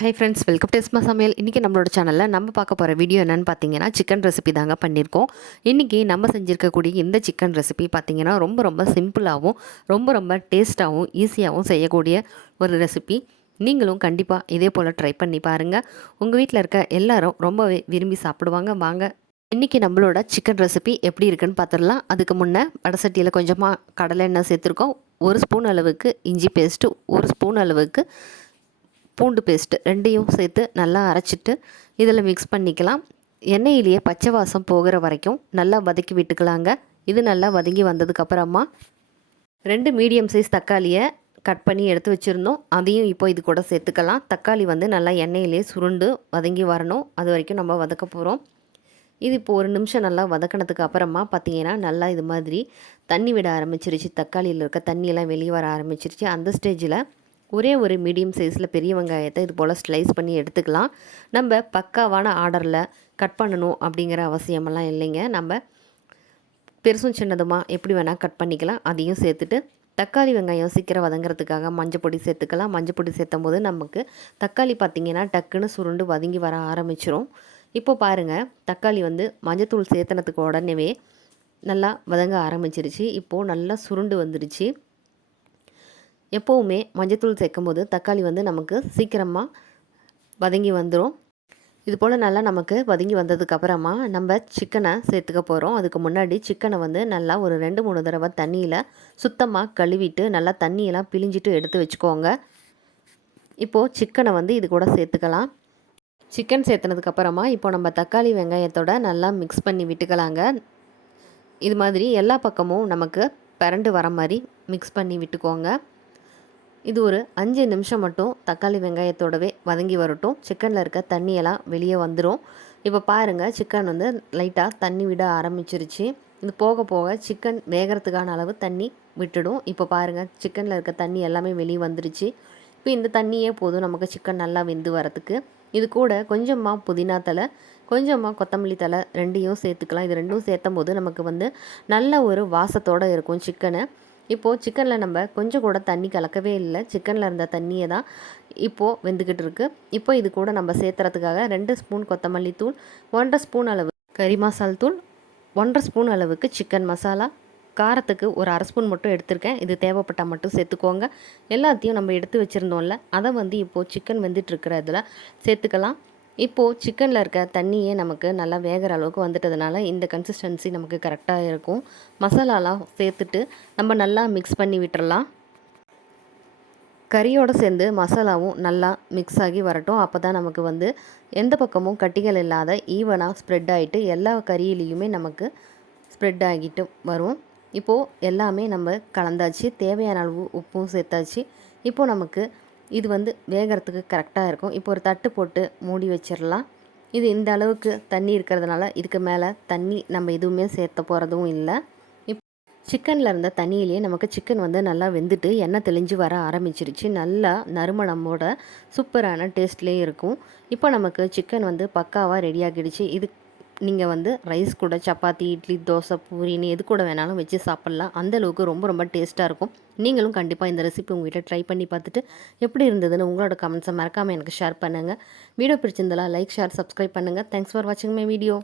Hi friends, welcome to எஸ்மா சமையல். இன்றைக்கி நம்மளோட சேனலில் நம்ம பார்க்க போகிற வீடியோ என்னென்னு பார்த்தீங்கன்னா, சிக்கன் ரெசிபி தாங்க பண்ணியிருக்கோம். இன்றைக்கி நம்ம செஞ்சுருக்கக்கூடிய இந்த சிக்கன் ரெசிபி பார்த்திங்கன்னா ரொம்ப சிம்பிளாகவும் ரொம்ப டேஸ்ட்டாகவும் ஈஸியாகவும் செய்யக்கூடிய ஒரு ரெசிபி. நீங்களும் கண்டிப்பாக இதே போல் ட்ரை பண்ணி பாருங்கள். உங்கள் வீட்டில் இருக்க எல்லாரும் ரொம்பவே விரும்பி சாப்பிடுவாங்க. வாங்க இன்றைக்கி நம்மளோட சிக்கன் ரெசிபி எப்படி இருக்குன்னு பார்த்துடலாம். அதுக்கு முன்னே வடசட்டியில் கொஞ்சமாக கடலை எண்ணெய் சேர்த்துருக்கோம். 1 ஸ்பூன் அளவுக்கு இஞ்சி பேஸ்ட்டு, 1 ஸ்பூன் அளவுக்கு பூண்டு பேஸ்ட்டு ரெண்டையும் சேர்த்து நல்லா அரைச்சிட்டு இதில் மிக்ஸ் பண்ணிக்கலாம். எண்ணெயிலேயே பச்சை வாசம் போகிற வரைக்கும் நல்லா வதக்கி விட்டுக்கலாங்க. இது நல்லா வதங்கி வந்ததுக்கப்புறமா 2 மீடியம் சைஸ் தக்காளியை கட் பண்ணி எடுத்து வச்சுருந்தோம். அதையும் இப்போ இது கூட சேர்த்துக்கலாம். தக்காளி வந்து நல்லா எண்ணெயிலே சுருண்டு வதங்கி வரணும். அது வரைக்கும் நம்ம வதக்க போகிறோம். இது இப்போ 1 நிமிஷம் நல்லா வதக்கினதுக்கு அப்புறமா பார்த்திங்கன்னா நல்லா இது மாதிரி தண்ணி விட ஆரம்பிச்சிருச்சு. தக்காளியில் இருக்க தண்ணியெல்லாம் வெளியே வர ஆரம்பிச்சிருச்சு. அந்த ஸ்டேஜில் ஒரே ஒரு மீடியம் சைஸில் பெரிய வெங்காயத்தை இது போல் ஸ்லைஸ் பண்ணி எடுத்துக்கலாம். நம்ம பக்காவான ஆர்டரில் கட் பண்ணணும் அப்படிங்கிற அவசியமெல்லாம் இல்லைங்க. நம்ம பெருசும் சின்னதுமா எப்படி வேணால் கட் பண்ணிக்கலாம். அதையும் சேர்த்துட்டு தக்காளி வெங்காயம் சீக்கிரம் வதங்கிறதுக்காக மஞ்சள் பொடி சேர்த்துக்கலாம். மஞ்சள் பொடி சேர்த்தும் போது நமக்கு தக்காளி பார்த்திங்கன்னா டக்குன்னு சுருண்டு வதங்கி வர ஆரம்பிச்சிரும். இப்போ பாருங்கள், தக்காளி வந்து மஞ்சத்தூள் சேர்த்துனதுக்கு உடனே நல்லா வதங்க ஆரம்பிச்சிருச்சு. இப்போது நல்லா சுருண்டு வந்துடுச்சு. எப்போவுமே மஞ்சத்தூள் சேர்க்கும் போது தக்காளி வந்து நமக்கு சீக்கிரமாக வதங்கி வந்துடும். இது போல் நல்லா நமக்கு வதங்கி வந்ததுக்கப்புறமா நம்ம சிக்கனை சேர்த்துக்க போகிறோம். அதுக்கு முன்னாடி சிக்கனை வந்து நல்லா ஒரு 2-3 தடவை தண்ணியில் சுத்தமாக கழுவிட்டு நல்லா தண்ணியெல்லாம் பிழிஞ்சிட்டு எடுத்து வச்சுக்கோங்க. இப்போது சிக்கனை வந்து இது கூட சேர்த்துக்கலாம். சிக்கன் சேர்த்துனதுக்கப்புறமா இப்போ நம்ம தக்காளி வெங்காயத்தோட நல்லா மிக்ஸ் பண்ணி விட்டுக்கலாங்க. இது மாதிரி எல்லா பக்கமும் நமக்கு பரண்டு வர மாதிரி மிக்ஸ் பண்ணி விட்டுக்கோங்க. இது ஒரு 5 நிமிஷம் மட்டும் தக்காளி வெங்காயத்தோடவே வதங்கி வரட்டும். சிக்கனில் இருக்க தண்ணியெல்லாம் வெளியே வந்துடும். இப்போ பாருங்கள், சிக்கன் வந்து லைட்டாக தண்ணி விட ஆரம்பிச்சிருச்சு. இது போக போக சிக்கன் வேகிறதுக்கான அளவு தண்ணி விட்டுடும். இப்போ பாருங்கள், சிக்கனில் இருக்க தண்ணி எல்லாமே வெளியே வந்துருச்சு. இப்போ இந்த தண்ணியே போதும் நமக்கு சிக்கன் நல்லா வெந்து வரத்துக்கு. இது கூட கொஞ்சமாக புதினா தலை, கொஞ்சமாக கொத்தமல்லி தலை ரெண்டையும் சேர்த்துக்கலாம். இது ரெண்டும் சேர்த்தும் போது நமக்கு வந்து நல்ல ஒரு வாசத்தோடு இருக்கும் சிக்கனை. இப்போது சிக்கனில் நம்ம கொஞ்சம் கூட தண்ணி கலக்கவே இல்லை. சிக்கனில் இருந்த தண்ணியை தான் இப்போது வெந்துக்கிட்டு இருக்குது. இப்போ இது கூட நம்ம சேர்த்துறதுக்காக 2 ஸ்பூன் கொத்தமல்லி தூள், 1.5 ஸ்பூன் அளவு கறி மசால் தூள், 1.5 ஸ்பூன் அளவுக்கு சிக்கன் மசாலா, காரத்துக்கு ஒரு 1/2 ஸ்பூன் மட்டும் எடுத்திருக்கேன். இது தேவைப்பட்டால் மட்டும் சேர்த்துக்கோங்க. எல்லாத்தையும் நம்ம எடுத்து வச்சுருந்தோம்ல, அதை வந்து இப்போது சிக்கன் வெந்துட்டுருக்கிற இதில் சேர்த்துக்கலாம். இப்போது சிக்கனில் இருக்க தண்ணியே நமக்கு நல்லா வேகிற அளவுக்கு வந்துட்டதுனால இந்த கன்சிஸ்டன்சி நமக்கு கரெக்டாக இருக்கும். மசாலாலாம் சேர்த்துட்டு நம்ம நல்லா மிக்ஸ் பண்ணி விட்டுறலாம். கறியோடு சேர்ந்து மசாலாவும் நல்லா மிக்ஸ் ஆகி வரட்டும். அப்போ தான் நமக்கு வந்து எந்த பக்கமும் கட்டிகள் இல்லாத ஈவனாக ஸ்ப்ரெட் ஆகிட்டு எல்லா கறியிலையுமே நமக்கு ஸ்ப்ரெட் ஆகிட்டு வரும். இப்போது எல்லாமே நம்ம கலந்தாச்சு. தேவையான அளவு உப்பும் சேர்த்தாச்சு. இப்போது நமக்கு இது வந்து வேகிறதுக்கு கரெக்டாக இருக்கும். இப்போ ஒரு தட்டு போட்டு மூடி வச்சிடலாம். இது இந்த அளவுக்கு தண்ணி இருக்கிறதுனால இதுக்கு மேலே தண்ணி நம்ம எதுவுமே சேர்த்த போகிறதும் இல்லை. சிக்கனில் இருந்த தண்ணியிலேயே நமக்கு சிக்கன் வந்து நல்லா வெந்துட்டு எண்ணெய் தெளிஞ்சு வர ஆரம்பிச்சிருச்சு. நல்லா நறுமணமோட சூப்பரான டேஸ்ட்லேயே இருக்கும். இப்போ நமக்கு சிக்கன் வந்து பக்காவாக ரெடி ஆகிடுச்சு. இது நீங்கள் வந்து ரைஸ் கூட, சப்பாத்தி, இட்லி, தோசை, பூரின்னு எது கூட வேணாலும் வச்சு சாப்பிட்லாம். அந்தளவுக்கு ரொம்ப டேஸ்ட்டாக இருக்கும். நீங்களும் கண்டிப்பாக இந்த ரெசிபி உங்கள் வீட்டில் ட்ரை பண்ணி பார்த்துட்டு எப்படி இருந்ததுன்னு உங்களோட கமெண்ட்ஸை மறக்காமல் எனக்கு ஷேர் பண்ணுங்கள். வீடியோ பிடிச்சிருந்தாலும் லைக், ஷேர், சப்ஸ்கிரைப் பண்ணுங்கள். தேங்க்ஸ் ஃபார் வாட்சிங் மை வீடியோ.